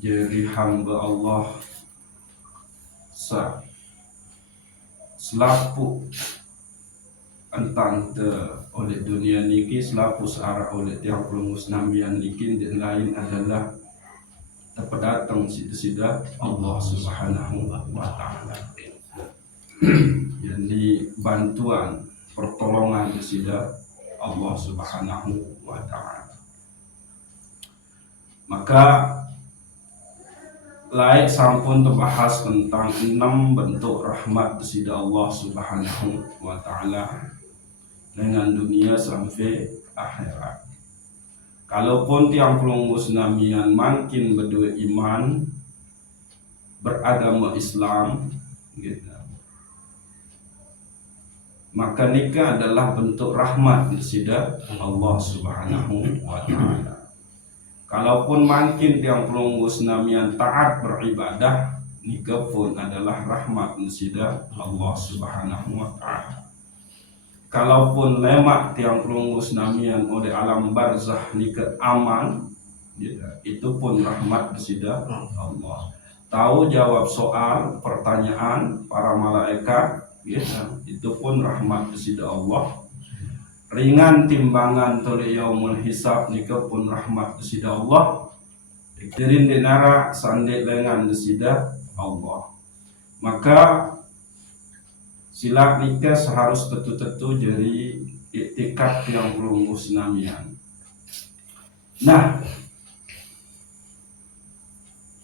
jadi hamba Allah selapu entang oleh dunia niki selaku searah oleh tiang pelumus nabian niki dan lain adalah terpedatang sida Allah Subhanahu wa Ta'ala. Jadi bantuan pertolongan sida Allah Subhanahu wa Ta'ala. Maka laik sampun terbahas tentang 6 bentuk rahmat sida Allah Subhanahu wa Ta'ala dengan dunia sampai akhirat. Kalaupun tiang pelungus namian makin berdua iman beragama Islam gitu, maka nikah adalah bentuk rahmat sida Allah Subhanahu wa Ta'ala. Kalaupun makin tiang pelungus namian taat beribadah, nikah pun adalah rahmat sida Allah Subhanahu wa Ta'ala. Kalaupun lemak tiang pelungus namian oleh alam barzah nikah aman, itu pun rahmat sida Allah. Tahu jawab soal pertanyaan para malaikat, itu pun rahmat sida Allah. Ringan timbangan toleh yaumul hisab nikah pun rahmat sida Allah. Dikirim di nara sandek lengan sida Allah. Maka sila nikah seharus tetu-tetu jadi iktikad yang pelungus namian. Nah,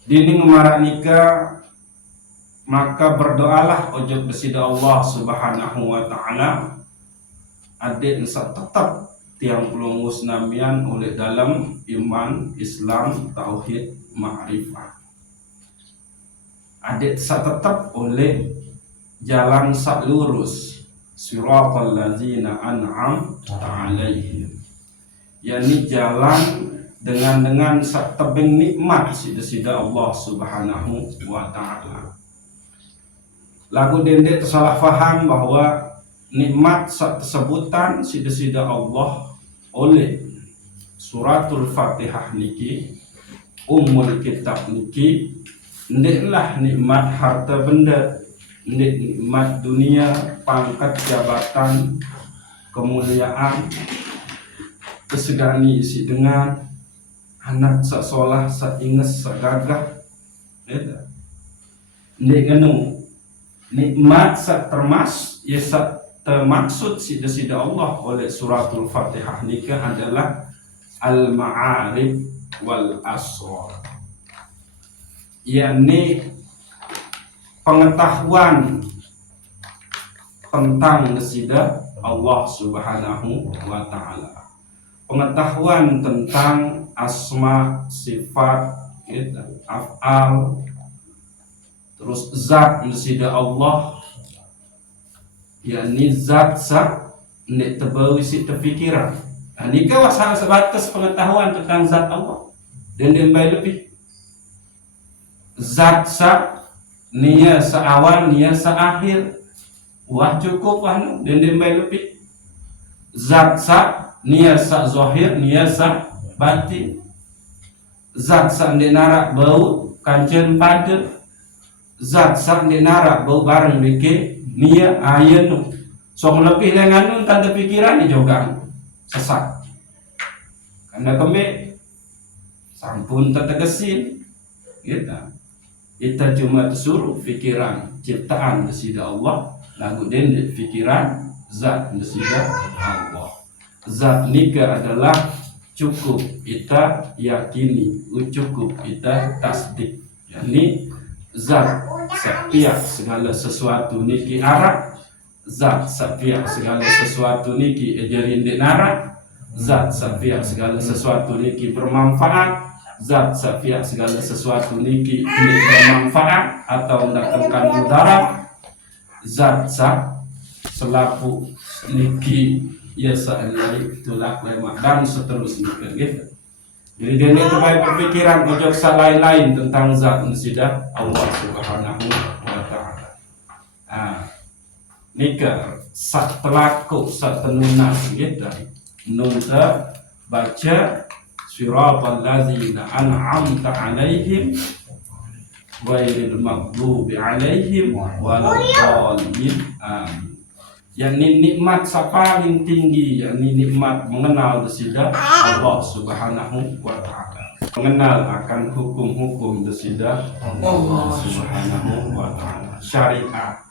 dini ngemarak nikah, maka berdoalah ojok besida Allah Subhanahu wa Ta'ala adik nisa tetap tiang pelungus namian oleh dalam iman, Islam, tauhid, ma'rifah. Adik nisa tetap oleh jalan sak lurus siratal ladzina an'amta 'alaihim, yakni jalan dengan sak tebing nikmat sida Allah Subhanahu wa Ta'ala. Lagu dendek tersalah faham bahwa nikmat sak tesebutan sida Allah oleh suratul Fatihah niki ummul kitab niki ndeklah nikmat harta benda, nikmat dunia, pangkat jabatan, kemuliaan, kesegani isi dengan anak sak solah, sak inges, sak gagah. Nikmat sak termaksud sida Allah oleh suratul Fatihah nikah adalah al-ma'arif wal asrar, yakni pengetahuan tentang sida Allah Subhanahu wa Ta'ala, pengetahuan tentang asma, sifat, af'al, terus zat sida Allah, yakni zat sak nek tebawi si terfikiran. Nah, nikah wasal sebatas pengetahuan tentang zat Allah dan dembai lebih zat sak nia seawal, nia seakhir, wah cukup wah dan dembai lebih zat sak nia sak zahir, nia sak batin, zat sak denara bau kancen pada, zat sak denara bau barang beke nia ayenu song lebih lengan tanda pikiran ni juga sesat karena kami sampun tetegesin gitu. Kita cuma suruh pikiran ciptaan sida Allah, lagu dendek pikiran zat sida Allah. Zat nikah adalah cukup kita yakini, cukup kita tasdik. Yani zat setiap segala sesuatu niki arah, zat setiap segala sesuatu niki ejarin denara, zat setiap segala sesuatu niki bermanfaat, zat setiap segala sesuatu niki bermanfaat atau mendatangkan mudarat, zat selaku niki ya sa'alai tulak lemak dan seterusnya gitu. Jadi dia ini terbaik berpikiran ujok lain-lain tentang zat sida Allah Subhanahu wa Ta'ala. Nikah sak telaku sak tenunas gitu. Nunta baca siratal ladzina an'amta 'alaihim ghairil maghdubi 'alaihim waladdallin. Amin. Yakni nikmat paling tinggi, yakni nikmat mengenal desida Allah Subhanahu wa ta'ala, mengenal akan hukum-hukum desida Allah Subhanahu wa ta'ala, syariat.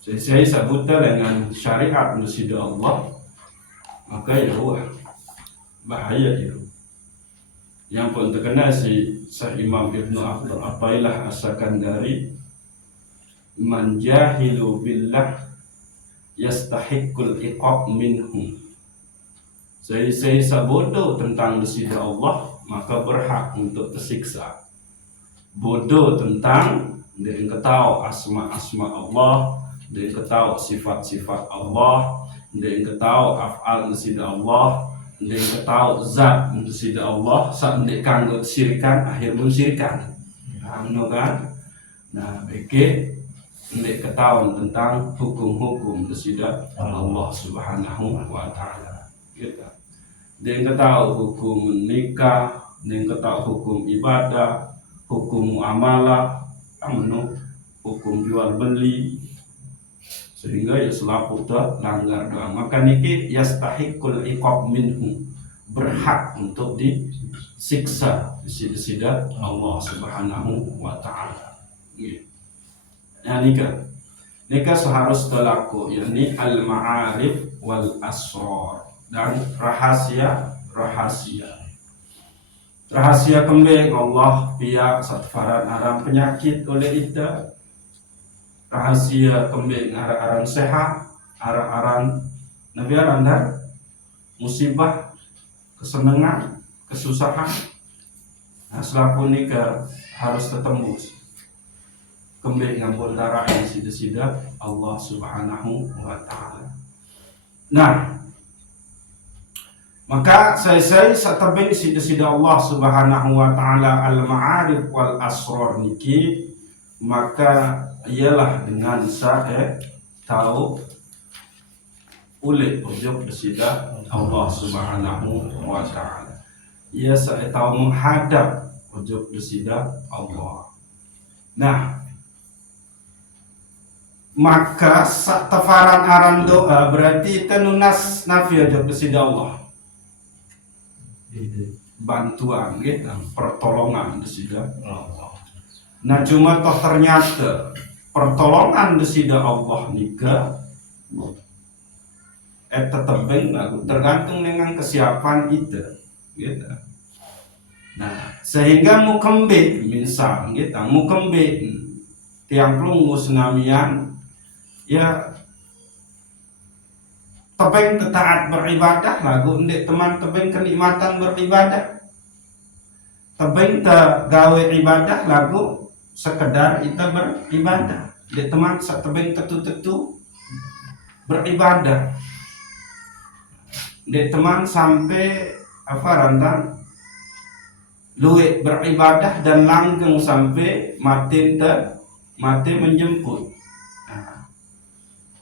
Saya sebut dengan syariat desida Allah, maka ya bahaya itu. Yang pun terkenal si Imam Ibnu Abdul Atailah As-Sakandari, man jahilu billah yastahiqul iqab minhum. Saya bodoh tentang desida Allah, maka berhak untuk tersiksa. Bodoh tentang dia tahu asma-asma Allah, dia tahu sifat-sifat Allah, dia tahu af'al desida Allah, dia tahu zat desida Allah, saat dia kanggo syirikan akhir mensyirikan. Kan? Nah, baik. Ndek ketahuan tentang hukum-hukum desida Allah Subhanahu wa ta'ala. Gitu. Ndek ketahu hukum nikah, ndek ketahu hukum ibadah, hukum muamalah, hukum jual beli, sehingga ya selaku langgar doa. Maka niki yastahiqul iqab minhu, berhak untuk disiksa desida Allah Subhanahu wa ta'ala. Gitu. Nah, nikah seharus berlaku, yakni al-ma'arif wal asrar, dan rahasia kembing Allah pihak satfaran aram penyakit oleh ida, rahasia kembing aran sehat, aran nabi aran musibah, kesenangan, kesusahan. Nah, selaku nikah harus tertembus kembali ngampun darah sida Allah Subhanahu wa ta'ala. Nah, maka saya satebeng sida Allah Subhanahu wa ta'ala al-ma'arif wal asrar niki, maka ialah dengan saya tahu oleh objek sida Allah Subhanahu wa ta'ala. Ia saya tahu menghadap objek sida Allah. Nah, maka tafaran aran doa berarti tenunas nafi aja desida Allah, bantuan gitu, pertolongan desida Allah. Nah, cuma toh ternyata pertolongan desida Allah nika tetebeng tergantung dengan kesiapan itu gitu. Nah, sehingga mukembe misal gitu, mukembe tiang pelunggu senamian ya tebeng taat beribadah lagu ndek teman tebeng kenikmatan beribadah, tebeng gawe ibadah lagu sekedar kita beribadah, ndek teman tebeng tetu beribadah, ndek teman sampai rantang luwe beribadah dan langgeng sampai mati menjemput.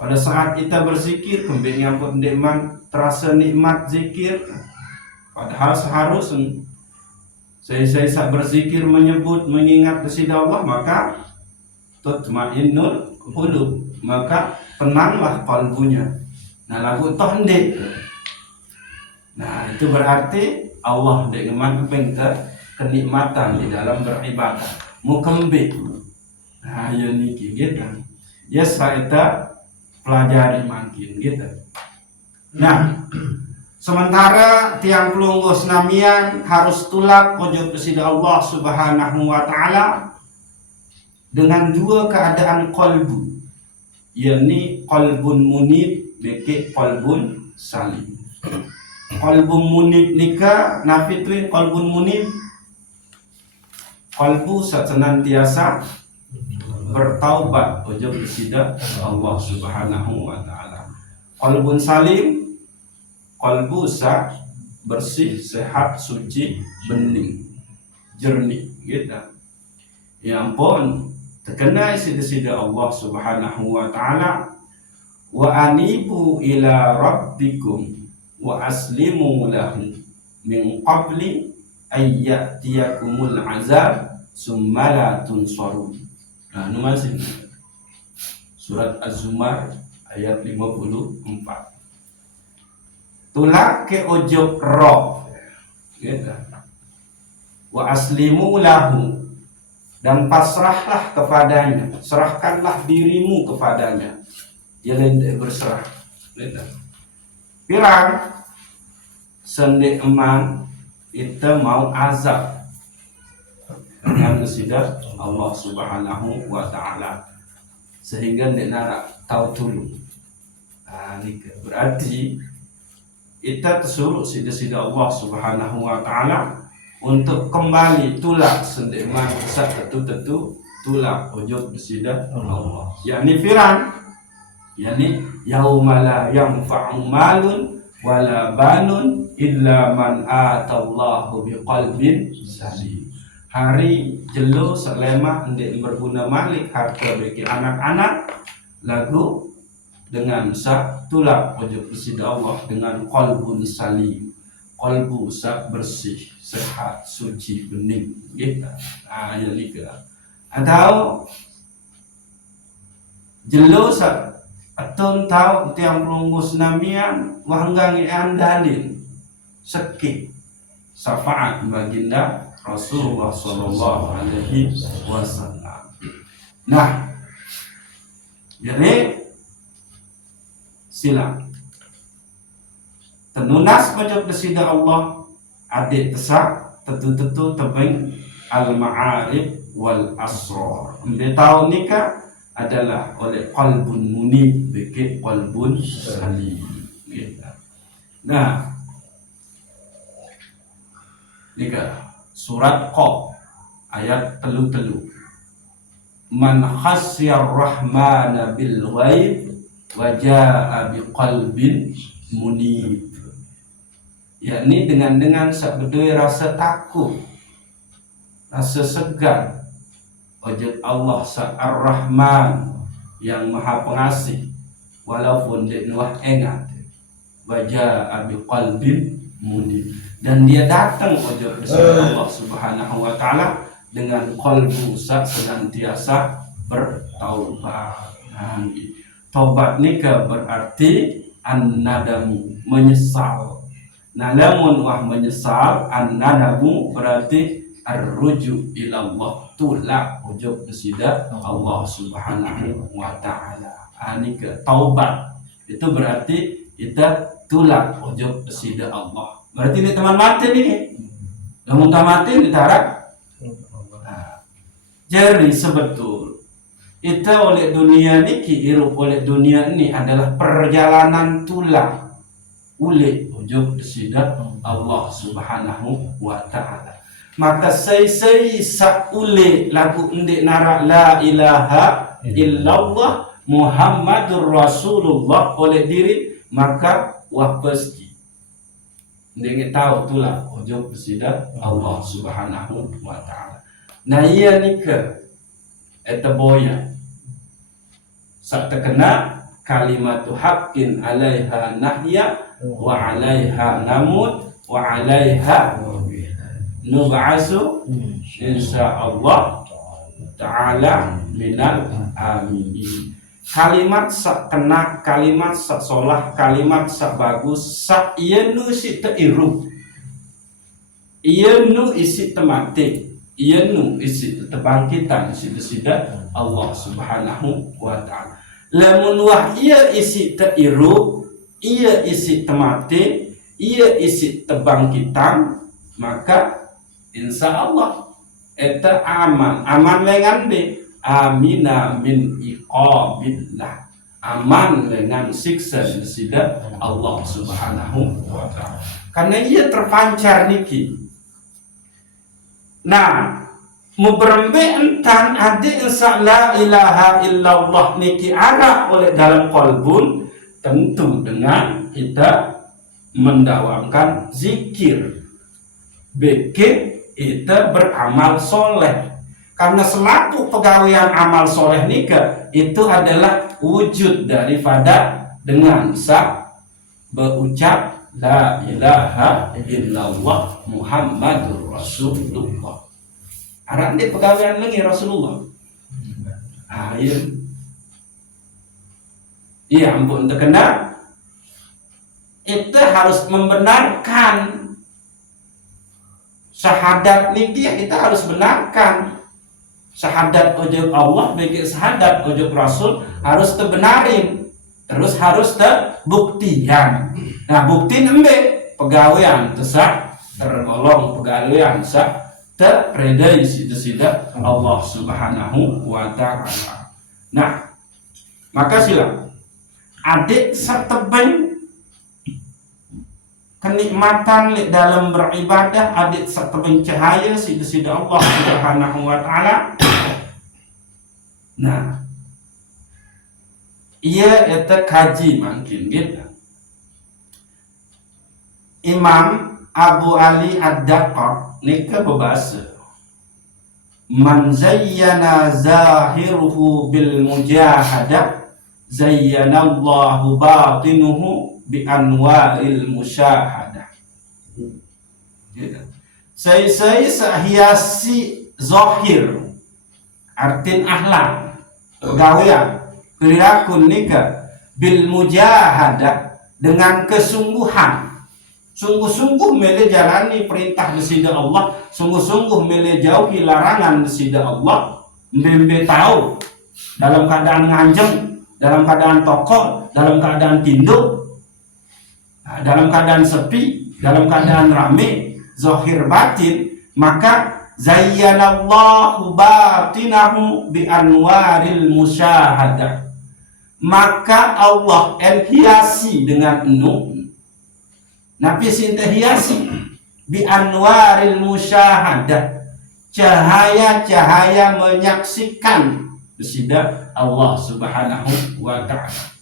Pada saat kita berzikir, kembali pun nikmat, terasa nikmat zikir. Padahal seharusnya saya berzikir menyebut mengingat desida Allah, maka tutmainnul qulub, maka tenanglah kalbunya. Nah, lagu toh ndek. Nah, itu berarti Allah ndek ngeman kenikmatan di dalam beribadah. Mukembe. Nah, ya niki gitu. Ya saya pelajari makin gitu. Nah, sementara tiang pelunggu senamian harus tulak ojok desida Allah Subhanahu wa ta'ala dengan dua keadaan qalbu, yakni qalbun munib beke qalbun salim. Qalbun munib nika nafitrin qalbun munib, qalbu senantiasa bertaubat ojok desida Allah Subhanahu wa ta'ala. Qalbun salim, qalbu bersih, sehat, suci, bening, jernih gitu. Ya ampun, terkena sida Allah Subhanahu wa ta'ala, wa anibu ila rabbikum wa aslimu lahu min qabli ayyatiyakumul azab summa la tunsarun. Nah, nu masih surat Az-Zumar ayat 54. Tulak ke ojok roh, gitu. Wa aslimu lahu, dan pasrahlah kepadanya, serahkanlah dirimu kepadanya. Jalan berserah, gitu. Pirang sendek eman itu mau azab dengan sidat Allah Subhanahu wa taala, sehingga ndak nak tahu dulu. Ini berarti kita tersuruh sida-sida Allah Subhanahu wa taala untuk kembali tulak sendek eman tentu tulak ojok besida Allah. Yakni firan, yakni yauma la yanfa'u malun wala banun illa man atallahu biqalbin salim. Hari jelo selema ndek berguna malik harta bagi anak-anak lagu dengan sak tulak ojok besida Allah dengan qalbun salim, qalbu sak bersih, sehat, suci, bening, gitu. Yang liga atau jelo sak atun tahu tiang pelunggus namian wahanggangi andalin sekik syafaat baginda Rasulullah sallallahu alaihi wasallam. Nah, jadi silang tenunas pojok besida Allah adik tesak tentu tebing al-ma'arif wal asrar. Anda tahu nikah adalah oleh qalbun munib bagi qalbun salim. Nah, nikah surat Qaf ayat 3. Man khasyar rahmana bil ghaib wa jaa biqalbin munib. Yakni dengan sebedui rasa takut, rasa segan ojot Allah Ar-Rahman yang Maha Pengasih, walaupun dia nuah ingat wajah abi qalbin munib, dan dia datang ojot bersama Allah Subhanahu wa taala dengan qalbu senantiasa bertaubat. Taubat nikah berarti an-nadamu, menyesal. Nah, namun wah menyesal, an-nadamu berarti ar-ruju ilallah, tulak ujub besida Allah Subhanahu wa taala. Nikah taubat itu berarti kita tulak ujub besida Allah. Berarti ini teman mati ini. Namun mati ditarak. Jadi sebetul kita oleh dunia niki, hirup oleh dunia ini adalah perjalanan tulak oleh ujub besida Allah Subhanahu wa taala. Maka saya saule lagu ndik nara la ilaha illallah Muhammadur Rasulullah oleh diri, maka wah pasti ndik tahu tulah ujub besida Allah Subhanahu wa taala. Nah iya nikah eta boya sak terkena kalimatu haqqin alaiha nahya wa alaiha namut wa alaiha nub'asu insyaallah ta'ala minal aminin. Kalimat sak kena, kalimat sak solah, kalimat sak bagus, sak iya nu isi teiru, iya nu isi temati, iya nu isi tebangkitan, isi desida Allah Subhanahu wa ta'ala. Lamun wah iya isi teiru, iya isi temati, iya isi tebangkitan, maka insya Allah eta aman lengan be amina min iqabillah, aman dengan siksa sida Allah Subhanahu wa taala. Karena ia terpancar niki. Nah, mubrembe entan ade insya la ilaha illallah niki ada oleh dalam qalbun, tentu dengan kita mendawamkan zikir bikin kita beramal soleh. Karena selaku pegawaian amal soleh nikah itu adalah wujud daripada dengan berucap la ilaha illallah Muhammadur Rasulullah. Arang dia pegawaian lagi Rasulullah. Iya ampun terkena. Itu harus membenarkan syahadat niki kita harus benarkan. Syahadat ojok Allah bagi syahadat ojok Rasul harus terbenarin, terus harus terbuktian. Nah bukti nembe pegawaian tesak tergolong pegawaian sah terredai sida Allah Subhanahu wa ta'ala. Nah maka silang adik setebeng kenikmatan dalam beribadah, adik setebeng cahaya sida Allah Subhanahu wa ta'ala. Nah ia itu kaji mungkin gitu. Imam Abu Ali Ad-Daqqaq nika berbahasa man zayyana zahiruhu bil mujahadah zayyanallahu batinuhu bi anwaril musyahadah. Saya hiasi zahir artin akhlak pegawaian perilaku nika bil mujahadah dengan kesungguhan, sungguh-sungguh mele jalani perintah desida Allah, sungguh-sungguh mele jauhi larangan desida Allah, membe tahu dalam keadaan nganjem, dalam keadaan tokol, dalam keadaan tinduk, dalam keadaan sepi, dalam keadaan rame, zahir batin, maka zayyanallahu batinahu bi anwaril musyahadah. Maka Allah hiasi dengan Nabi sinta hiasi bi anwaril musyahadah, cahaya-cahaya menyaksikan besida Allah Subhanahu wa ta'ala.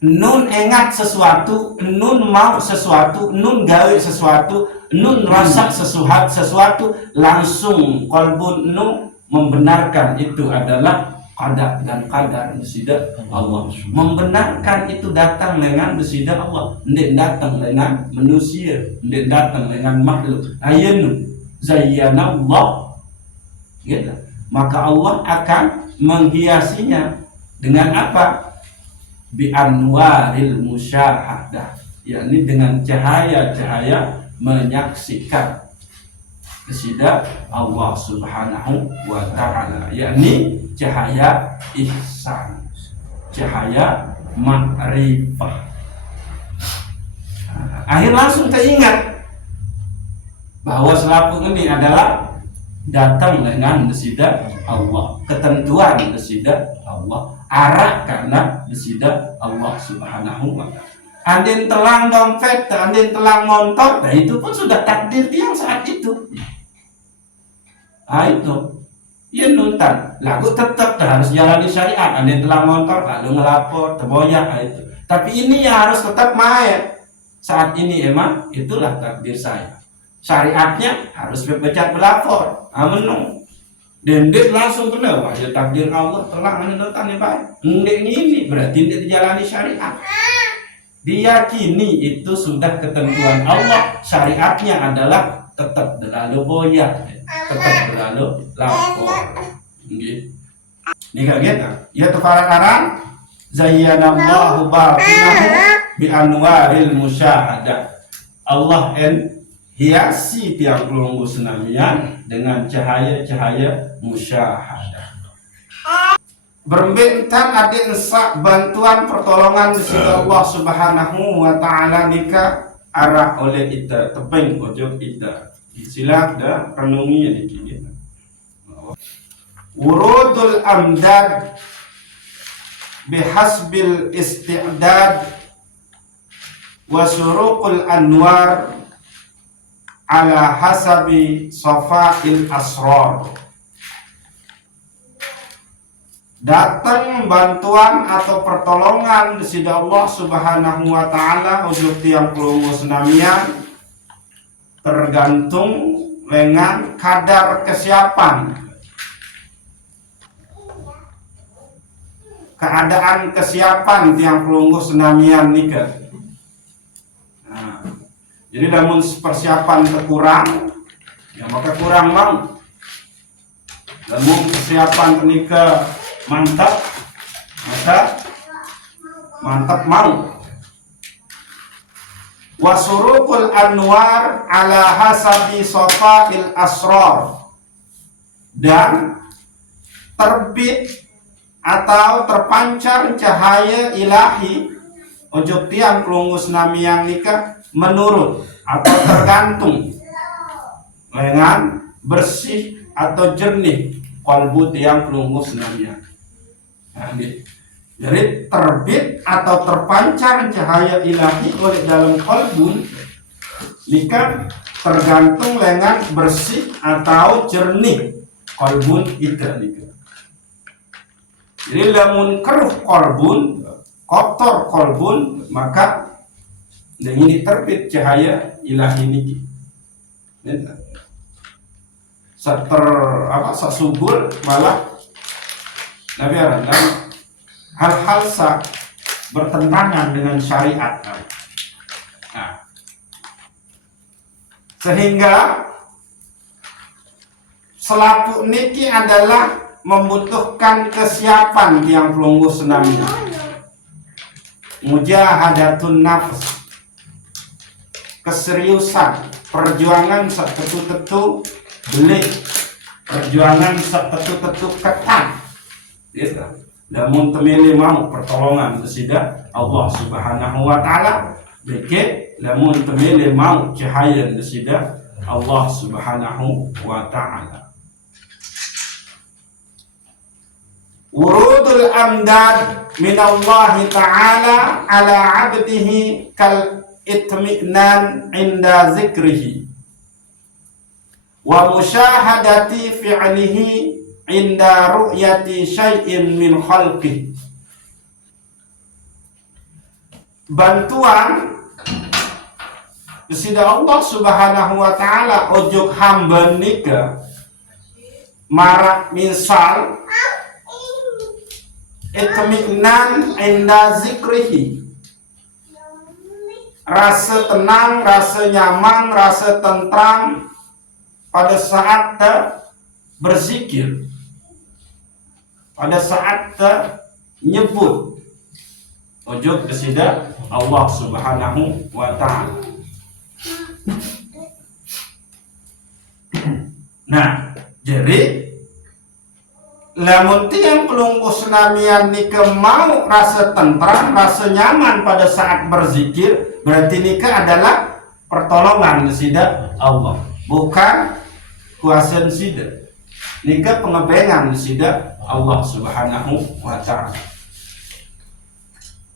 Nun ingat sesuatu, nun mau sesuatu, nun gawe sesuatu, nun rasa sesuatu, langsung qalbun nun membenarkan itu adalah qadar dan qadar besida Allah. Membenarkan itu datang dengan besida Allah, ndak datang dengan manusia, ndak datang dengan makhluk. Ayun zayyanallah gitu. Maka Allah akan menghiasinya dengan apa? Bi anwaril musyahadah, yakni dengan cahaya-cahaya menyaksikan besida Allah Subhanahu wa ta'ala, yakni cahaya ihsan, cahaya ma'rifah. Akhir langsung teringat bahwa selaku ini adalah datang dengan besida Allah, ketentuan besida Allah, arah karena besida Allah Subhanahu wa ta'ala. Andin telang dompet, andin telang motor, nah itu pun sudah takdir tiang saat itu. Itu ya nuntan lagu tetap harus jalani syariat. Andin telang motor lalu ngelapor terboyak itu, tapi ini ya harus tetap main saat ini. Emang itulah takdir saya, syariatnya harus berpecat berlapor menung dendek langsung benar. Wah ya takdir Allah telah menentukan yang baik. Ini berarti tidak dijalani syariat. Diyakini itu sudah ketentuan Allah, syariatnya adalah tetap berlalu boyak, tetap berlalu lapor. Ini kayak gitu. Ya tefarakan zayyanallahu batinahu bi anwaril musyahadah. Allah hiasi tiang kelunggu senamian dengan cahaya-cahaya musyahadah. Berbentang adik ensak bantuan pertolongan di sisi Allah Subhanahu wa ta'ala nika arah oleh ita tepeng ojok ita. Sila dah renungi ya dikit. Wurudul amdad bihasbil isti'dad wa suruqul anwar ala hasabi safa'il asrar. Datang bantuan atau pertolongan dari Allah Subhanahu wa ta'ala untuk tiang kelunggu senamian tergantung dengan kadar kesiapan, keadaan kesiapan tiang kelunggu senamian nikah. Nah, Jadi namun persiapan terkurang, ya maka kurang mau. Namun persiapan nikah mantap, maka mantap mau. Wasurukul anwar ala hasabi safa'il asrar, dan terbit atau terpancar cahaya ilahi ojok tiang kelungus nami yang nikah menurut atau tergantung dengan bersih atau jernih kalbu tiang kelungus nami yang. Jadi terbit atau terpancar cahaya ilahi oleh dalam kalbu nikah tergantung dengan bersih atau jernih kalbun itu nikah. Jadi lamun keruh kalbun, kotor kalbun, maka ini terbit cahaya ilahi niki. Sasubul malah Nabi Arandam hal-hal bertentangan dengan syariat. Nah, sehingga selaku niki adalah membutuhkan kesiapan tiang pelunggu senamnya, mujahadatun nafs, keseriusan, perjuangan setetu-tetu belik, perjuangan setetu-tetu ketat, gitu. Namun temili mau pertolongan kesida Allah Subhanahu wa taala, beke namun temili mau cahaya kesida Allah Subhanahu wa taala. Wurudul amdad minallahi ta'ala ala abdihi kal itmi'nan inda zikrihi wa musyahadati fi'lihi inda ru'yati syai'in min khalqih. Bantuan kesida Allah Subhanahu wa ta'ala ojok hamba nika marak misal itmi'nan inda zikrihi, rasa tenang, rasa nyaman, rasa tentram pada saat berzikir, pada saat nyebut ojok kesida Allah Subhanahu wa ta'ala. Nah, jadi lamun tiang pelunggu senamian nikah mau rasa tentram, rasa nyaman pada saat berzikir, berarti nikah adalah pertolongan sida Allah, bukan kuasa sida. Nikah pengebengan sida Allah Subhanahu wa ta'ala.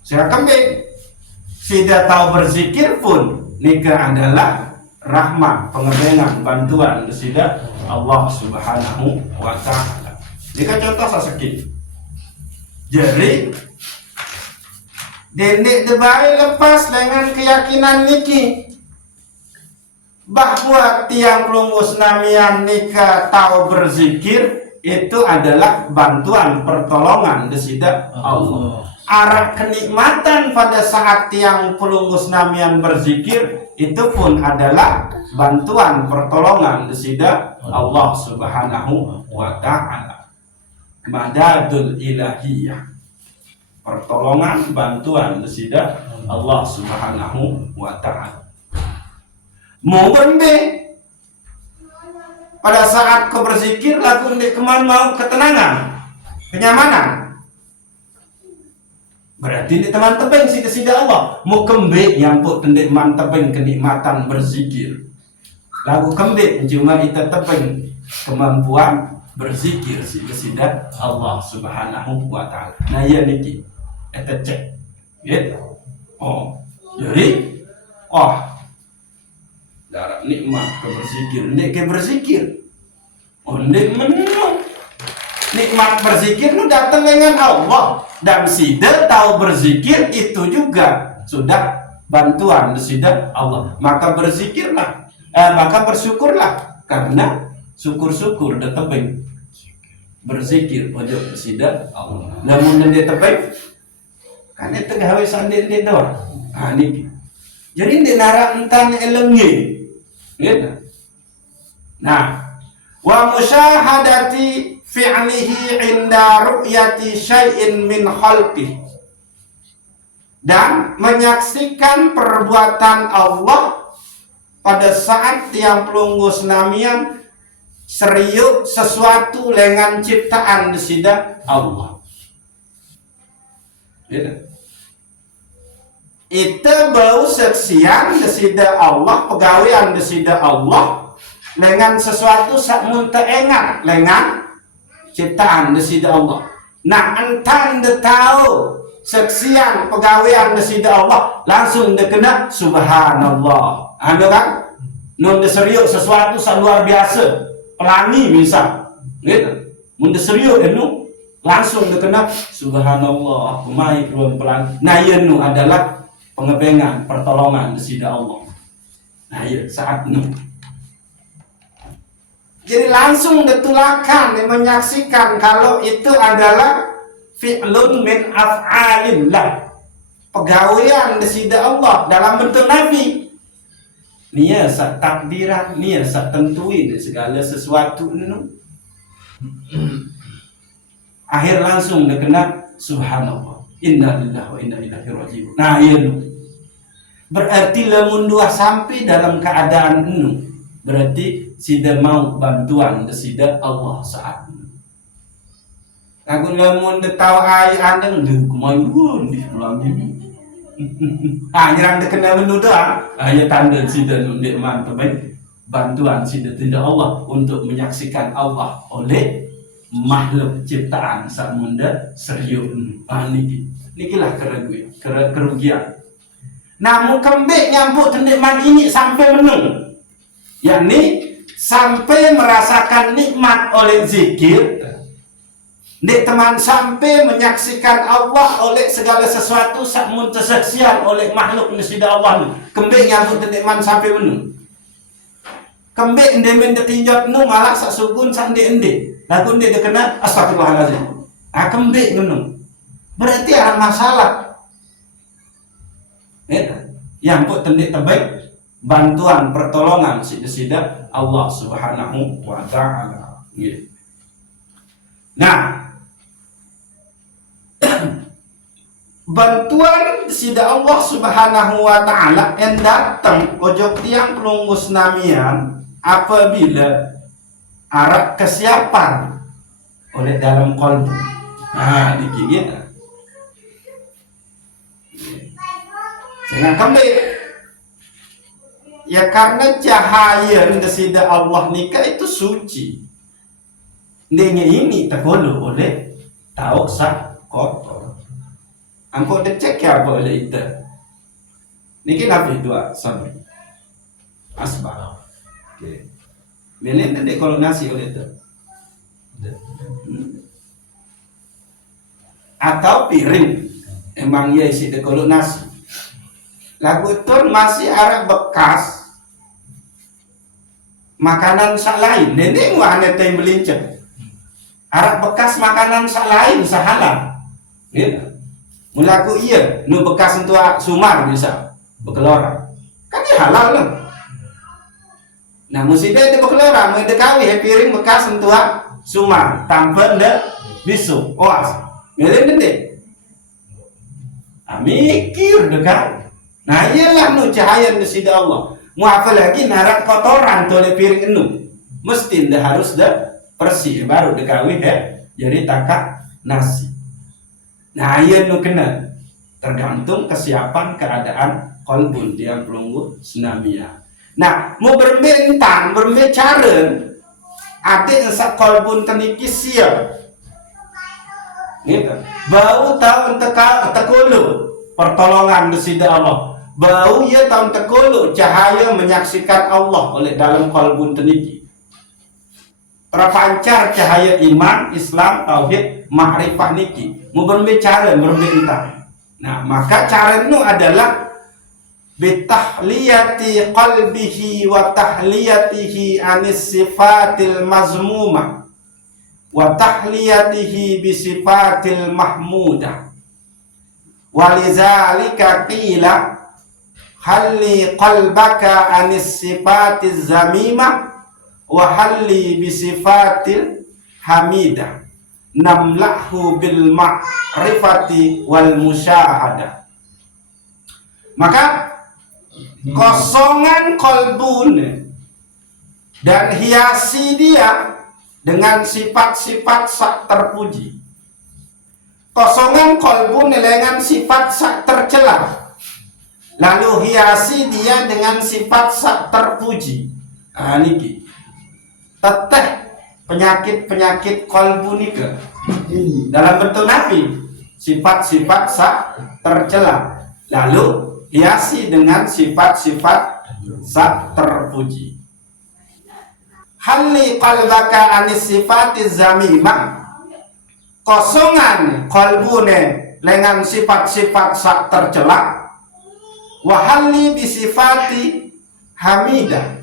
Saya kembali sida tahu berzikir pun nikah adalah rahmat, pengebengan, bantuan sida Allah Subhanahu wa ta'ala. Jika contoh sakit, jadi dendek debai lepas dengan keyakinan niki bahwa tiang pelunggu senamian nikah tahu berzikir itu adalah bantuan pertolongan desida Allah. Arah kenikmatan pada saat tiang pelunggu senamian berzikir itu pun adalah bantuan pertolongan desida Allah Subhanahu wa ta'ala. Madadul ilahiyah, pertolongan, bantuan desida Allah Subhanahu wa ta'ala. Mau bende pada saat kau berzikir lagu di keman mau ketenangan, kenyamanan, berarti di teman tebeng sida Allah mau kembali yang pun tendek mantebeng kenikmatan berzikir. Lagu kembali cuma itu tebeng kemampuan berzikir sida Allah Subhanahu wa ta'ala. Nah ya niki eta cek gitu. Oh jadi darah nikmat ke berzikir, ndek ke berzikir, ndek menung nikmat berzikir nu datang dengan Allah, dan sida tahu berzikir itu juga sudah bantuan sida Allah. Maka berzikirlah, maka bersyukurlah, karena syukur-syukur da tebing berzikir ojo sida Allah. Namun nende tebing kan itu gawe sande doang. Niki Jadi dia narak entan elengi. Gitu. Nah, wa musyahadati fi'lihi inda ru'yati syai'in min khalqih, dan menyaksikan perbuatan Allah pada saat tiang pelunggus namian seriuk sesuatu dengan ciptaan desida Allah. Gitu. Itu bau seksian desida Allah, pegawaian desida Allah dengan sesuatu sak munta engat dengan ciptaan desida Allah. Nah, entan de tahu seksian pegawaian desida Allah, langsung de kena subhanallah. Ada kan? Nun de serius sesuatu sak luar biasa, pelangi misal. Gitu. Mun de serius enu langsung de kena subhanallah, kumai keluar pelangi. Nah, enu adalah pengebengan, pertolongan desida Allah. Nah, ya saat ini. Jadi langsung ditulakan, menyaksikan kalau itu adalah fi'lun min af'alillah, pegawaian desida Allah dalam bentuk nafi. Nia sak takbiran, nia sak tentuin segala sesuatu ini. Akhir langsung dia kena subhanallah. Inna lillahi wa inna ilaihi raji'un. Nah, iya nu. Berarti lamun dua sampai dalam keadaan nu, berarti sida mau bantuan desida Allah saat ini. Aku lamun de tahu ai andeng de kumayun di pulang ini. Nyerang de kena menuda, hanya tanda sida nu de man terbaik bantuan sida tidak Allah untuk menyaksikan Allah oleh makhluk ciptaan sak munda serius. Nikilah kerugian. Namun kembik nyambut nikmat ini sampai menung, yakni sampai merasakan nikmat oleh zikir. Nek teman sampai menyaksikan Allah oleh segala sesuatu sak mun tersaksian oleh makhluk nesida Allah. Kembik nyambut nikmat sampai menung. Kembik ndemen detinjot nu malah sak sugun sak ende. Lagu dia kena astagfirullahalazim. Kembik menung. Berarti ada masalah. Yang buat tendik terbaik bantuan pertolongan sida Allah Subhanahu wa taala. Nah, bantuan sida Allah Subhanahu wa taala yang datang ojok tiang pelunggus namian apabila arah kesiapan oleh dalam kolbu. Nah, dikit dengan kembali ya, karena cahaya desida Allah nikah itu suci. Ndenya ini tergolong oleh tahu sak kotor. Angkau decek ya boleh itu. Niki nabi dua sabri asbah. Oke. Menen tadi kalau nasi oleh itu. Atau piring emang ya isi kalau nasi. Lagu itu masih ada bekas makanan sak lain. Nenek wahana teh melincet. Ada bekas makanan sak lain sahalan. Gitu. Mulaku iya, nu bekas untuk sumar bisa bekelora. Kan ya halal lah. Nah, mesti dia bekelora, mau dekawi piring bekas untuk sumar, tanpa ndak bisu. Oas. Melen deh. Mikir dekat. Nah, iyalah nu cahaya desida Allah. Mau apa lagi narak kotoran tole piring enu. Mesti ndak harus dah bersih baru dekawi jadi takak nasi. Nah, iya nu kena tergantung kesiapan keadaan kolbun dia pelunggu senamia. Nah, mau berbentang berbicara ade sak kolbun teniki siap. Gitu. Bau tahun tekulu pertolongan desida Allah. Bau ia tahun tekulu cahaya menyaksikan Allah oleh dalam kolbun teniki. Terpancar cahaya iman, Islam, tauhid, ma'rifah niki. Mau berbicara, berbintang. Nah, maka cara itu adalah bitahliyati qalbihi wa tahliyatihi anis sifatil mazmumah wa tahliyatihi bisifatil mahmudah. Walizalika qila halli qalbaka anis sifatiz zamimah wa halli bisifatil hamidah namlahu bil ma'rifati wal musyahadah. Maka kosongan kolbun dan hiasi dia dengan sifat-sifat sak terpuji. Kosongan kolbun dengan sifat sak tercela, lalu hiasi dia dengan sifat sak terpuji. Niki teteh penyakit-penyakit kolbu nika dalam bentuk nafi, sifat-sifat sak tercela, lalu hiasi dengan sifat-sifat sak terpuji. Halli qalbaka anis sifatiz zamimah, kosongan kolbune dengan sifat-sifat sak tercela, wahalli bisifati hamidah,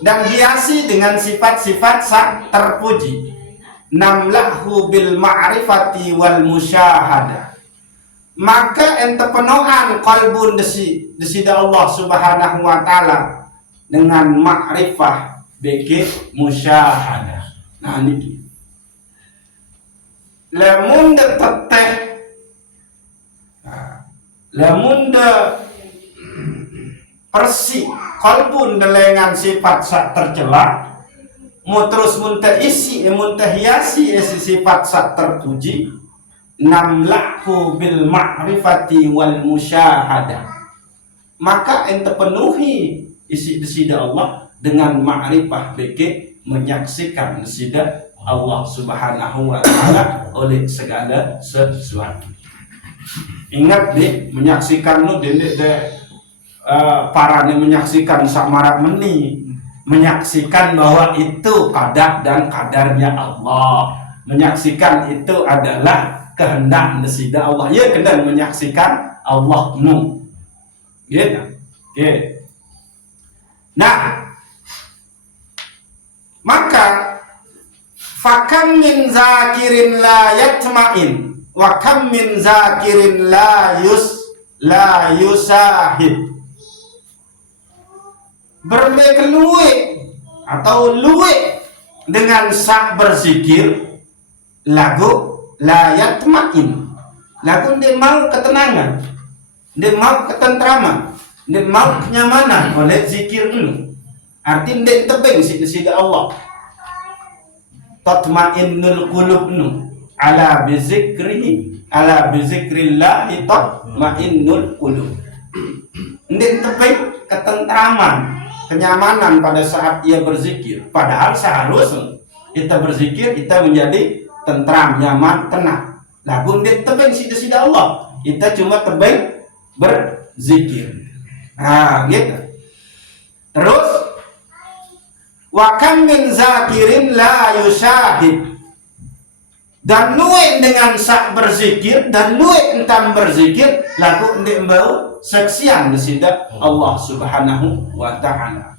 dan hiasi dengan sifat-sifat sak terpuji, namlahu bil ma'rifati wal musyahadah. Maka ente penuhan kolbun desida Allah subhanahu wa ta'ala dengan ma'rifah beke musyahadah. Nah niki lamun de teteh, lamun de persi kolbun dengan sifat sak tercela, mau terus muntah isi muntah hiasi sifat sak terpuji, namlahu bil ma'rifati wal musyahadah. Maka ente penuhi isi desida Allah dengan ma'rifah beke menyaksikan desida Allah subhanahu wa ta'ala oleh segala sesuatu. Ingat deh, menyaksikan nu dendek deh para nih menyaksikan samarat meni, menyaksikan bahwa itu qadar dan kadarnya Allah, menyaksikan itu adalah kehendak desida Allah. Ya kena menyaksikan Allah nu gitu. Okay. Nah, maka fakam min zakirin la yatma'in wa kam min zakirin la yusahid. Berbekelue atau luwe dengan sak berzikir lagu la yatma'in, lagu dia mau ketenangan, dia mau ketentraman, dia mau kenyamanan oleh zikir ini. Artinya dia tebing sida Allah. Tatma'innul qulub nu ala bizikrihi, ala bizikrillah tatma'innul qulub. Dia tebing ketentraman, kenyamanan pada saat ia berzikir. Padahal seharusnya kita berzikir kita menjadi tentram, nyaman, tenang. Lagu dia tebing sida Allah, kita cuma tebing berzikir. Nah gitu. Terus wa kam min zakirin la yusyahid, dan luwe dengan sak berzikir dan luwe entam berzikir lagu ndek mbau saksian desida Allah subhanahu wa ta'ala.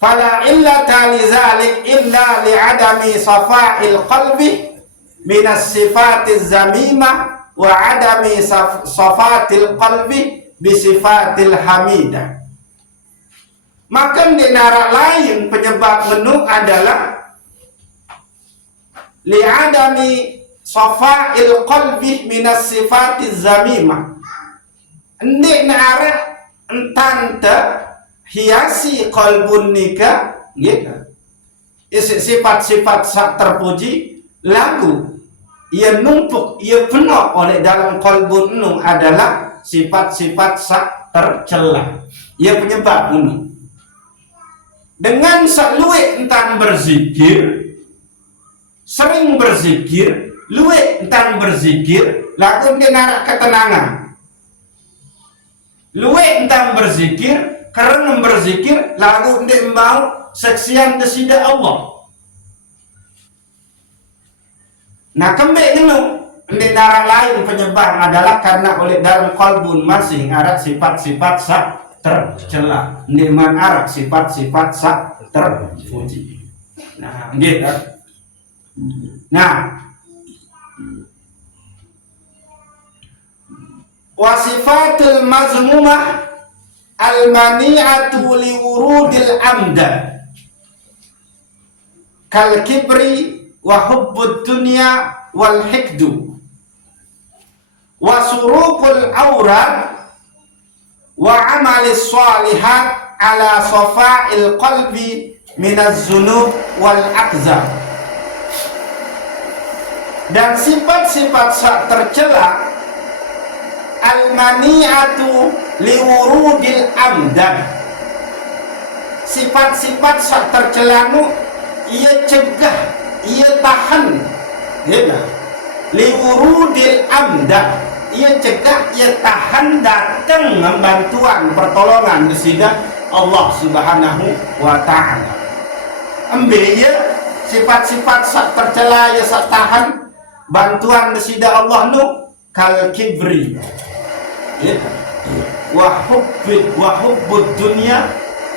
Fala illata li zalik illa li adami safa'il qalbi minas sifatiz zamimah wa adami safatil qalbi bisifatil hamidah. Maka di nara lain penyebab menu adalah li'adami safa'il qalbi minas sifatiz zamimah. Ini nara entante hiasi qalbun nika gitu. Sifat-sifat sak terpuji lagu ia numpuk, ia penuh oleh dalam qalbun nu adalah sifat-sifat sak tercela. Ia penyebab menu. Dengan luwe entan berzikir, sering berzikir, luwe entan berzikir, lagu dia narak ketenangan. Luwe entan berzikir, karena berzikir, lagu dia mau saksian desida Allah. Nah kembali dulu, di narak lain penyebab adalah karena oleh dalam qalbun masih ngarak sifat-sifat sak tercela, nikmat arak sifat-sifat sak terpuji. Nah, gitu. Nah, Wa sifatul mazmumah al-mani'atu liwurudil amda kal kibri wa hubbud dunya wal hikdu wa suruqul awrad wa amalis salihat ala safa'il qalbi minaz zunub wal aqzam. Dan sifat-sifat tercela al-mani'atu liwurudil amdan, sifat-sifat tercelanu ia cegah, ia tahan, ya, liwurudil amdan, ia cegah, ia tahan datang membantuan pertolongan kesida Allah Subhanahu wa ta'ala. Ambil ya sifat-sifat tercela ya tahan bantuan kesida Allah nu kal kibri, ya, wa hubbud dunya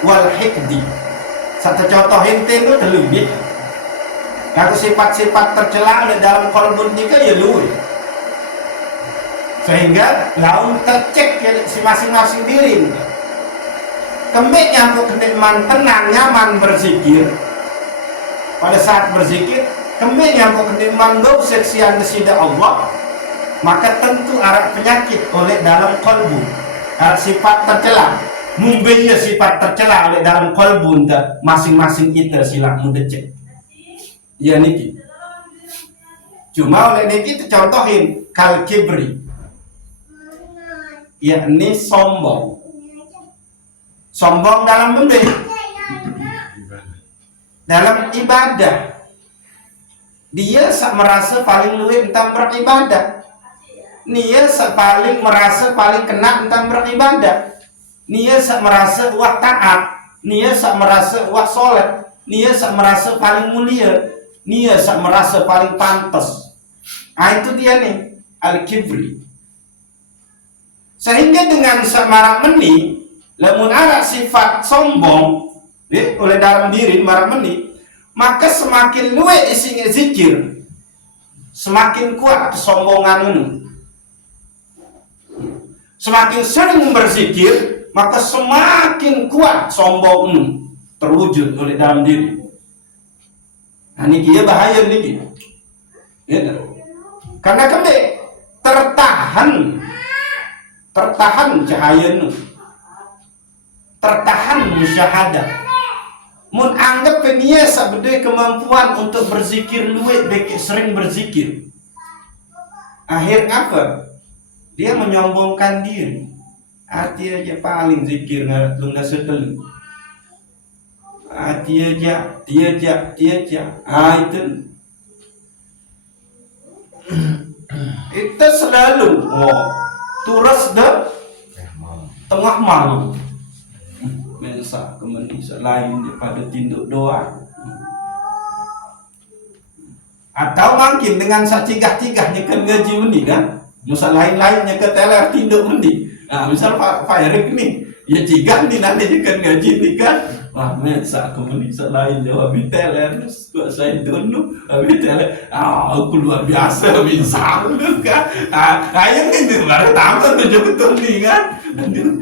wal hikdi. Satu contoh hente itu terlebih. Kalau sifat-sifat tercela dalam kolbun juga ya luwe. Sehingga laun tercek ya, si masing-masing diri. Kembali yang kenikmatan tenang nyaman berzikir. Pada saat berzikir, kembali yang kenikmatan gau seksian kesida Allah, maka tentu arah penyakit oleh dalam kolbu. Sifat tercela, mungkin sifat tercela oleh dalam kolbu masing-masing kita silap muda cek. Ya niki. Cuma oleh niki contohin kal kibri, yakni sombong. Sombong dalam benda, dalam ibadah. Dia merasa paling luwih tentang beribadah. Dia paling merasa paling kena tentang beribadah. Dia merasa wah taat. Dia merasa wah soleh. Dia merasa paling mulia. Dia merasa paling pantas. Nah itu dia nih al-kibri. Sehingga dengan marah meni, lamun ada sifat sombong oleh dalam diri marah meni, maka semakin luwih isinya zikir, semakin kuat kesombongan ini. Semakin sering berzikir, maka semakin kuat sombong ini terwujud oleh dalam diri. Nah ini dia bahaya ini. Ya, karena kembali tertahan cahaya ini, tertahan musyahadah. Mun anggap dia sebedai kemampuan untuk berzikir luwih baik sering berzikir. Akhir apa? Dia menyombongkan diri. Hati aja paling zikir nggak setel. Hati aja, dia aja. Itu. Itu selalu. Turus dah tengah malam. Mensa kemudian selain daripada tinduk doa. Atau mungkin dengan sacigah-cigahnya kan gaji undi kan. Misal lain-lainnya ke teler tinduk undi. Nah, misal Pak Erik nih, ya cigah nih nanti kan gaji nih kan. Wah, mensa kemudian selain jawab teler, kok saya dulu, habis teler, aku luar biasa misal kan. Kayak gitu baru tahu tujuh betul nih kan. Minum.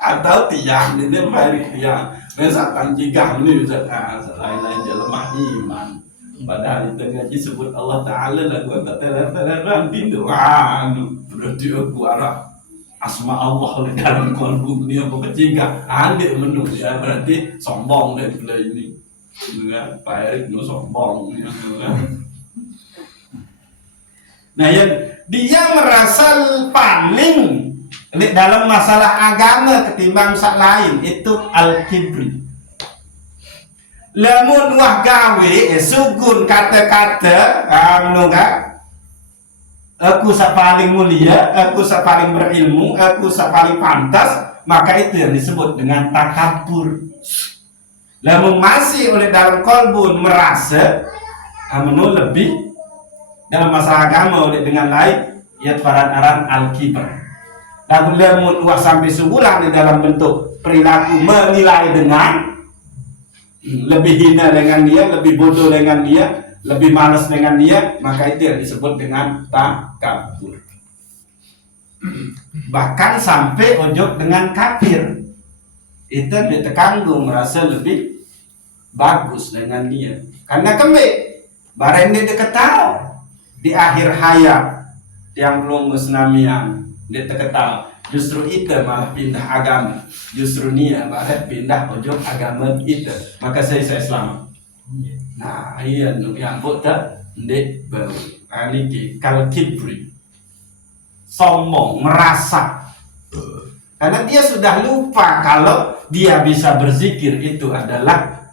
Atau tiang ini baik tiang. Misalkan jika ini bisa lain-lain lemah iman. Padahal itu ngaji sebut Allah Ta'ala lagu tak teler-teleran pintu. Berarti aku arah asma Allah dalam kolbu ini apa ketiga. Adik menu ya berarti sombong dari pula ini. Dengan Pak Erik nu sombong. Nah dia merasa paling dalam masalah agama ketimbang sak lain itu al-kibri. Lamun wah gawe sugun kata-kata aku sak paling mulia, aku sak paling berilmu, aku sak paling pantas, maka itu yang disebut dengan takabur. Lamun masih oleh dalam kolbun merasa amanu lebih dalam masalah agama oleh dengan lain ya aran al-kibr. Dan lamun wah sampai sebulan di dalam bentuk perilaku menilai dengan lebih hina dengan dia, lebih bodoh dengan dia, lebih malas dengan dia, maka itu yang disebut dengan takabur. Bahkan sampai ojok dengan kafir, itu ditekanggung merasa lebih bagus dengan dia, karena kembali barang dia diketahui di akhir hayat yang belum musnamian dia terketahui justru itu malah pindah agama, justru dia malah pindah ojok agama itu, maka saya selamat. Nah iya yang buta ndek bau aniki kal kibri, sombong, merasa, karena dia sudah lupa kalau dia bisa berzikir itu adalah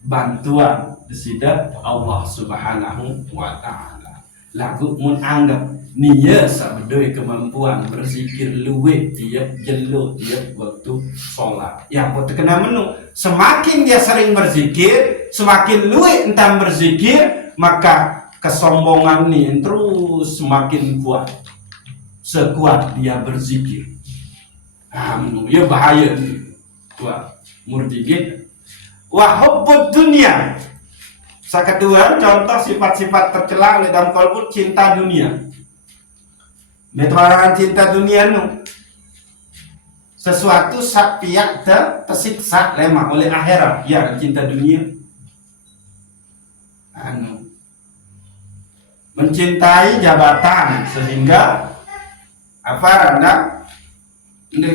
bantuan desida Allah Subhanahu wa ta'ala. Lagu mun anggap nia sabdoi kemampuan berzikir luwe tiap jelo tiap waktu sholat. Ya buat kena menu, semakin dia sering berzikir, semakin luwe entah berzikir, maka kesombongan ini terus semakin kuat. Sekuat dia berzikir. Ya bahaya nih. Wah, murjigit. Wa hubbud dunia. Kedua, contoh sifat-sifat tercela oleh dalam kalbu cinta dunia. Metwaran cinta dunia nu sesuatu sapiak tersiksa lemah oleh akhirat. Ya, cinta dunia. Mencintai jabatan sehingga apa anda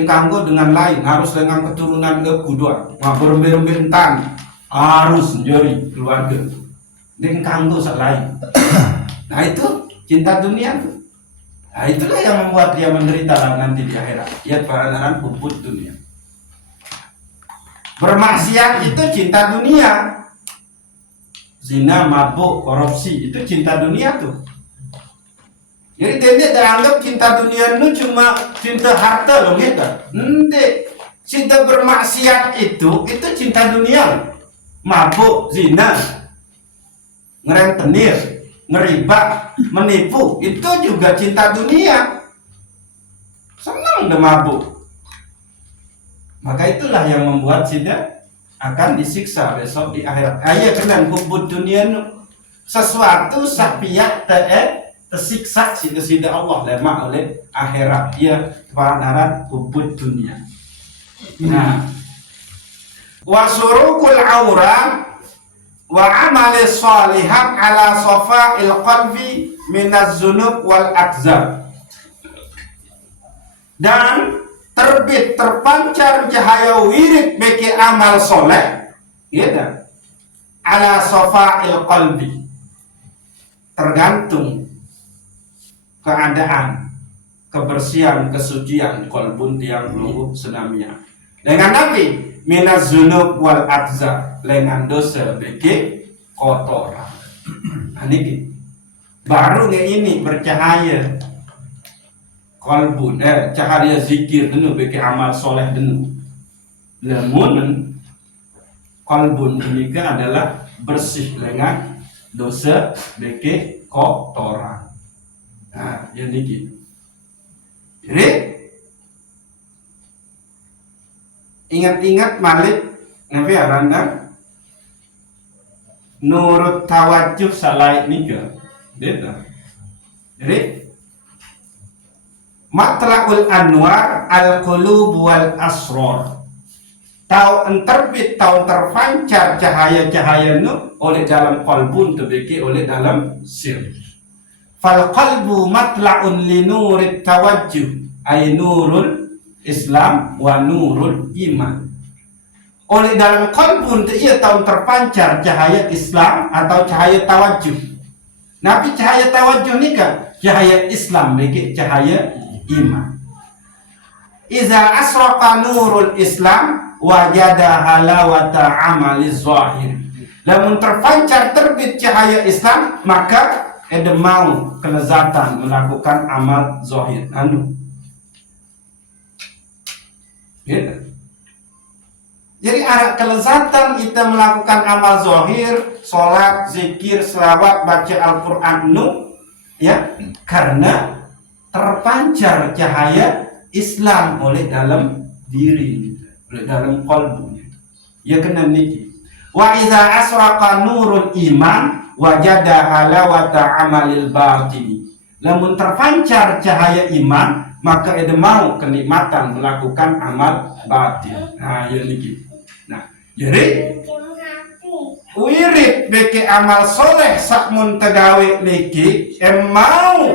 kanggo dengan lain harus dengan keturunan ke kudua berembe-rembentan harus menjadi keluarga dengan kanggo lain. Nah itu cinta dunia. Nah itulah yang membuat dia menderita nanti di akhirat. Ya para naran puput dunia. Bermaksiat itu cinta dunia. Zina, mabuk, korupsi itu cinta dunia tuh. Jadi dia dianggap cinta dunia itu cuma cinta harta loh gitu. Nanti cinta bermaksiat itu cinta dunia. Mabuk, zina, ngerentenir, ngeriba, menipu, itu juga cinta dunia. Senang udah mabuk. Maka itulah yang membuat dia akan disiksa besok di akhirat. Ayah kena kubut dunia sesuatu sapiak tersiksa sida Allah lemah oleh akhirat dia panaran kubut dunia. Nah, wa surukul aurat wa amali shalihat ala safa'il qalbi minaz zunub wal akzab. Dan terbit terpancar cahaya wirid bagi amal soleh, ya, ala safa'il qalbi, tergantung keadaan kebersihan kesucian kolbun tiang lungguh senamnya dengan nabi minaz zunub wal akza dengan dosa beki kotoran. Ini baru ini bercahaya kolbun cahaya zikir denu beki amal soleh denu lemun kolbun ini kan adalah bersih dengan dosa beki kotoran. Nah, yang ini. Jadi ingat-ingat Malik Nabi Aranda nurut tawajjuh salai nika. Jadi matla'ul anwar al-qulub wal asrar. Tahu terbit, tahu terpancar cahaya-cahaya nu oleh dalam qalbun tebeki oleh dalam sir. Fal qalbu matla'un li nurit tawajjuh ay nurul Islam wa nurul iman. Oleh dalam qalbun ia tahu terpancar cahaya Islam atau cahaya tawajjuh. Nabi cahaya tawajjuh ni kan cahaya Islam bagi cahaya iman. Iza asraqa nurul Islam wajada halawata amali zahir. Lamun terpancar terbit cahaya Islam maka ada mau kelezatan melakukan amal zahir gitu. Jadi ada kelezatan kita melakukan amal zahir, sholat, zikir, selawat, baca Al-Quran ya, karena terpancar cahaya Islam oleh dalam diri, oleh dalam qalbu. Ya kena niki. Wa idza asraqa nurul iman wajada halawata amalil batini. Lamun terpancar cahaya iman, maka ada mau kenikmatan melakukan amal batin. Nah, ya niki. Nah, jadi wirid beke amal soleh sakmun tegawe niki mau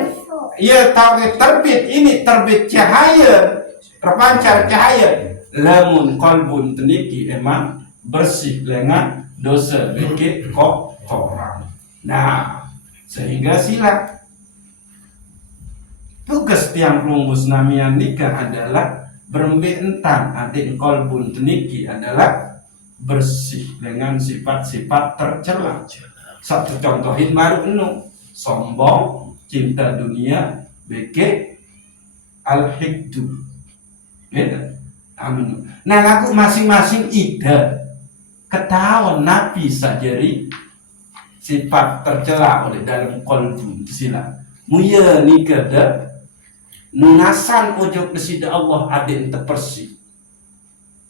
ia tahu terbit ini terbit cahaya, terpancar cahaya. Lamun kolbun teniki emang bersih dengan dosa beke kotoran. Nah, sehingga sila tugas tiang rumus namian nikah adalah berembe entan adik kolbun teniki adalah bersih dengan sifat-sifat tercela. Satu contohin baru enu sombong, cinta dunia, beke al-hikdu. Beda. Amin. Nah, lagu masing-masing ide ketahuan nabi sajari sifat tercela oleh dalam kolbu sila. Muya nikah dah nunasan ojok kesida Allah adik terpersih.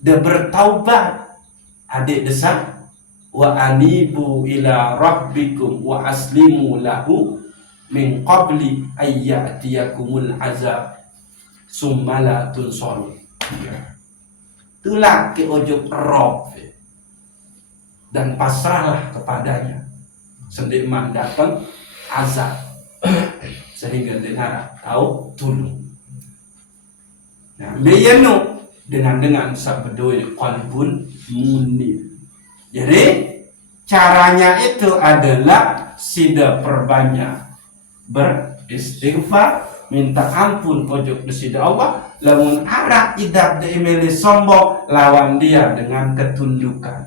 Dia bertaubat adik desak wa anibu ila rabbikum wa aslimu lahu min qabli ayyatiyakumul azab summa la tunsarun. Itulah ke ojok Rob dan pasrahlah kepadanya sendiman datang azab sehingga dengar tahu tolong. Nah, beyanu dengan sabdoi qalbun munir. Jadi caranya itu adalah sida perbanyak beristighfar, minta ampun ojok desida Allah. Lamun arah idap de emeli sombong, lawan dia dengan ketundukan.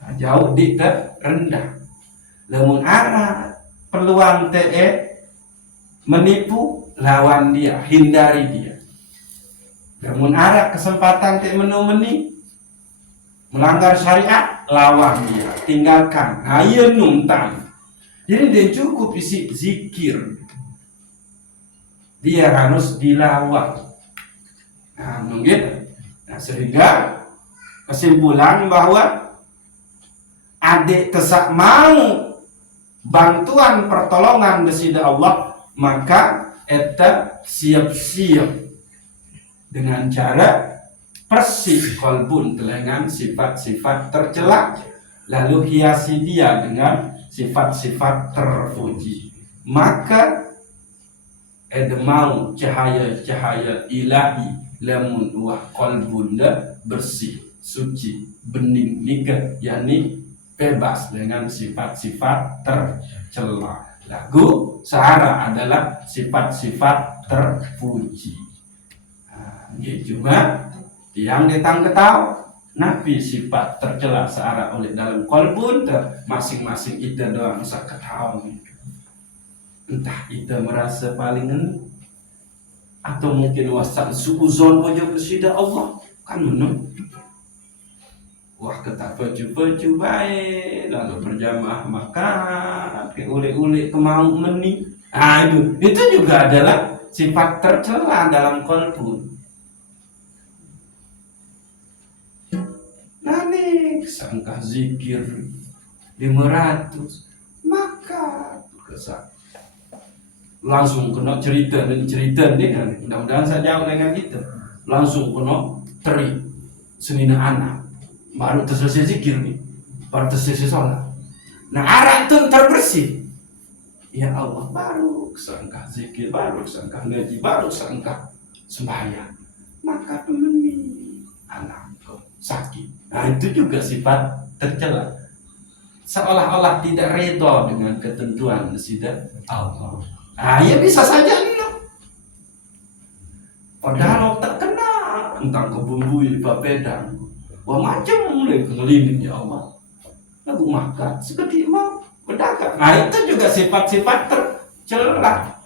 Nah, jauh di rendah. Lamun arah peluang menipu, lawan dia, hindari dia. Lamun arah kesempatan meni melanggar syariat, lawan dia, tinggalkan. Ayo nuntan. Jadi dia cukup isi zikir. Dia harus dilawan. Nah, mungkin. Nah, sehingga kesimpulan bahwa adik tesak mau bantuan pertolongan desida Allah, maka eta siap-siap dengan cara bersih kolbun dengan sifat-sifat tercela, lalu hiasi dia dengan sifat-sifat terpuji. Maka mau cahaya-cahaya ilahi lamun wah kolbunda bersih, suci, bening, nikah, yakni bebas dengan sifat-sifat tercela. Lagu sahara adalah sifat-sifat terpuji. Nah, juga yang datang ketahu nabi sifat tercela searah oleh dalam kolbun masing-masing itu doang sakit tahu. Entah itu merasa paling atau mungkin wasan suuzon pojok kesida Allah kan menurut. Wah, ketak baju-baju baik, lalu berjamaah makan, ke ule-ule kemau meni. Nah, itu juga adalah sifat tercela dalam kolbun. Nani sangka zikir 500 maka kesak langsung kena cerita nih kan. Mudah-mudahan saya jauh dengan kita langsung kena teri senina anak baru terselesai zikir nih, baru terselesai sholat. Nah, arah itu terbersih. Ya Allah, baru sangka zikir, baru sangka ngaji, baru sangka sembahyang, maka temani anakku sakit. Nah, itu juga sifat tercela. Seolah-olah tidak redha dengan ketentuan desida Allah. Nah, ya bisa saja no. Padahal terkena tentang kebumbui babedang. Wah, macam mulai keliling ya Allah. Lagu makan seperti mau berdagang. Nah, itu juga sifat-sifat tercela.